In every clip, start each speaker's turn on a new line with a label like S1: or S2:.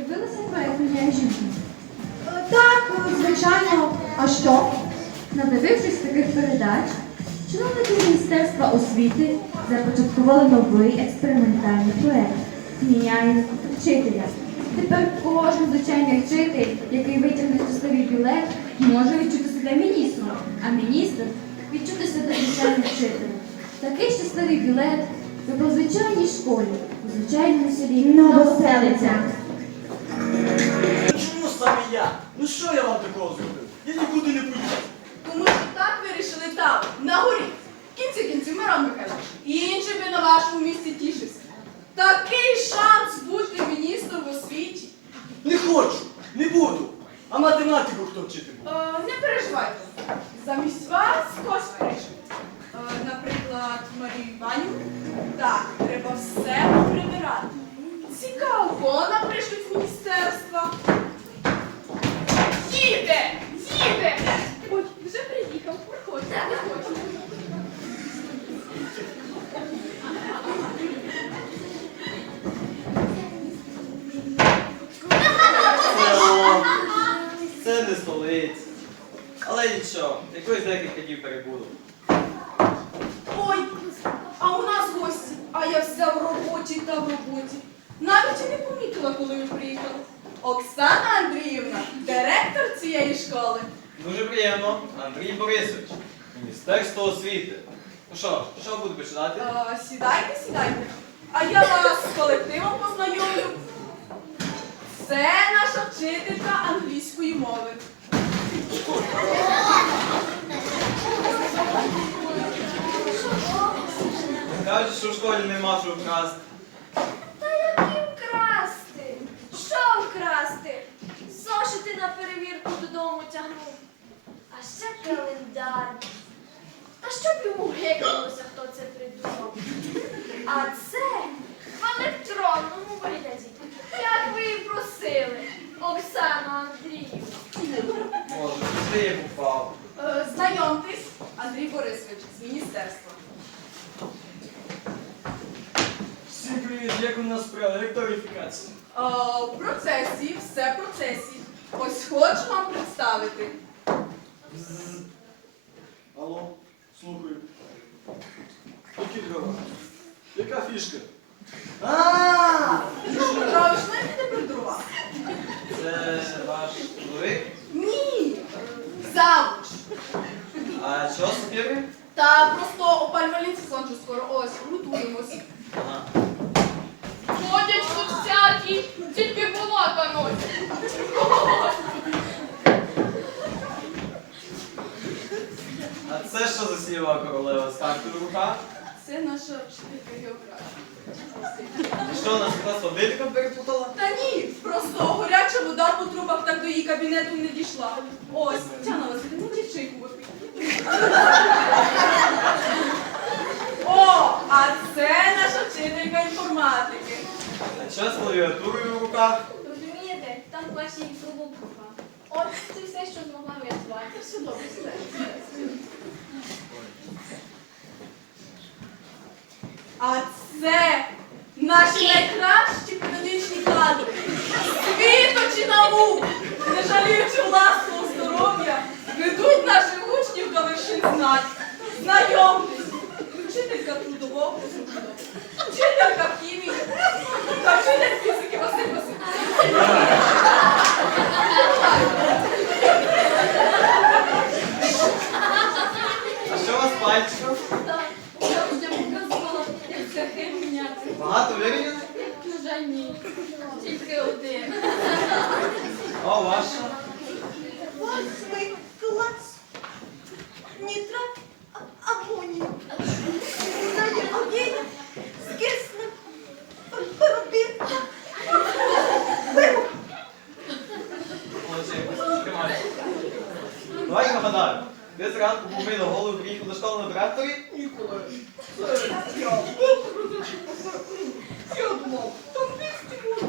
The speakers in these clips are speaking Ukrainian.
S1: дивилися проєкт «Міняє жінку»?
S2: Так, звичайно. А що?
S1: Надивившись таких передач, чиновники Міністерства освіти започаткували новий експериментальний проєкт «Міняє вчителя». Тепер кожен звичайний вчитель, який витягне щасливий білет, може відчути себе міністром, а міністр відчути себе звичайним вчителем. Такий щасливий білет ви по звичайній школі, у звичайному селі
S2: Новоселиця.
S3: Чому саме я? Ну що я вам такого зробив? Я нікуди не поїду.
S4: Тому що так вирішили там, на горі. В кінці кінців, Мирон Михайлович, інший би на вашому місці тішився. Такий шанс бути міністром в освіті.
S3: Не хочу, не буду. А математику хто вчити буде?
S4: Не переживайте. Замість вас хтось вирішить. Наприклад, Марію Іванівну. Так, треба все поприбирати. Цікаво, кого напишуть в міністерства. Їде! Їде! Ой, вже приїхав, проходьте, проходьте.
S5: Це не столиця. Але нічого, якось декілька днів перебуду.
S4: Ой, а у нас гості, а я вся в роботі та в роботі. Навіть і не помітила, коли ви приїхали. Оксана Андріївна, директор цієї школи.
S5: Дуже приємно, Андрій Борисович, Міністерство освіти. Ну що буду починати?
S4: Сідайте, сідайте. А я вас з колективом познайомлю. Це наша вчителька англійської мови.
S5: Кажуть, що в школі нема що вкрасти.
S6: Та які вкрасти? Що вкрасти? Зошити на перевірку додому тягнув. А ще календар. Та щоб йому гикнулося, хто це придумав. А це в електронному вигляді. Як ви і просили, Оксана Андріївна.
S5: Може, ти їм упав.
S4: Знайомтесь, Андрій Борисович з міністерства.
S3: Всім привіт, як у нас справа? Як тарифікація?
S4: В процесі, все в процесі. Ось хочу вам представити.
S3: Алло, слухаю. Які дрова? Яка фішка?
S4: Ви ж знаєте, де придурував?
S5: Це ваш чоловік?
S4: Ні, завуч.
S5: А чого співи?
S4: Та просто опалювальний сезон вже скоро. Ось, готуємось.
S5: Ага.
S7: Ходять тут всякі, тільки болота носять.
S5: А це що за сніва королева з картою в руках?
S4: Це наша вчителька географії.
S5: І що, нас якраз водительком перепутала?
S4: Та ні, просто гаряча вода по трубах так до її кабінету не дійшла. Ось, Тетяна Василівна, дівчинку випий. О, а це наша вчителька інформатики.
S5: А що з клавіатурою в руках?
S6: Розумієте, там класні голубка. От це все, що змогла врятувати. Все добре, сідайте.
S4: А це наші найкращі педагогічні кадри. Світочі наук, не жаліючи власного здоров'я, ведуть наших учнів до вершин знань. Знайомтесь, вчителька трудового розуміння, вчителька хімії та вчитель фізики Василь Васильович.
S5: А що у вас з пальчиком?
S7: Так, я вже показувала, як цехи міняти.
S5: Багато вирівняно?
S7: На жаль, ні. Тільки один.
S5: А ваша?
S2: 8 клас. Нітрат амонію. Огінь з киснем. Пробірка. Вибух.
S5: Молодчик, тримай. Давай нагадаю. Ви зранку помили голову, приїхав до школи на тракторі?
S4: Ніколи. Я думав, там 200 буде.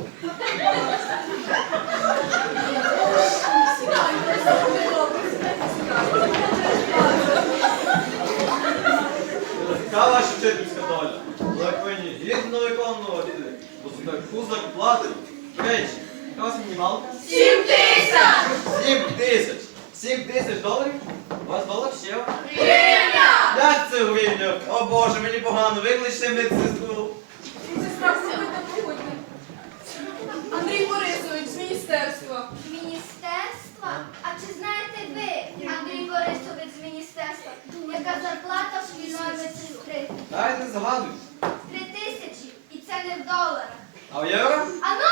S5: Яка ваша вчительська доля? Ви повинні гідно виконувати, бо за таку зарплату. До речі, яка у вас мінімалка?
S4: 7 тисяч!
S5: 7 тисяч! 7 тисяч доларів? У вас долар ще?
S4: Гривня!
S5: Як це гривня? О Боже, мені погано, викличте медсестру.
S4: Сестра, проходьте. Андрій Борисович з міністерства.
S8: Міністерства? А чи знаєте ви, Андрій Борисович з міністерства, яка зарплата шкільної медсестри?
S5: Дай не згадуй.
S8: 3000, і це не в доларах.
S5: А в євро?
S8: А ну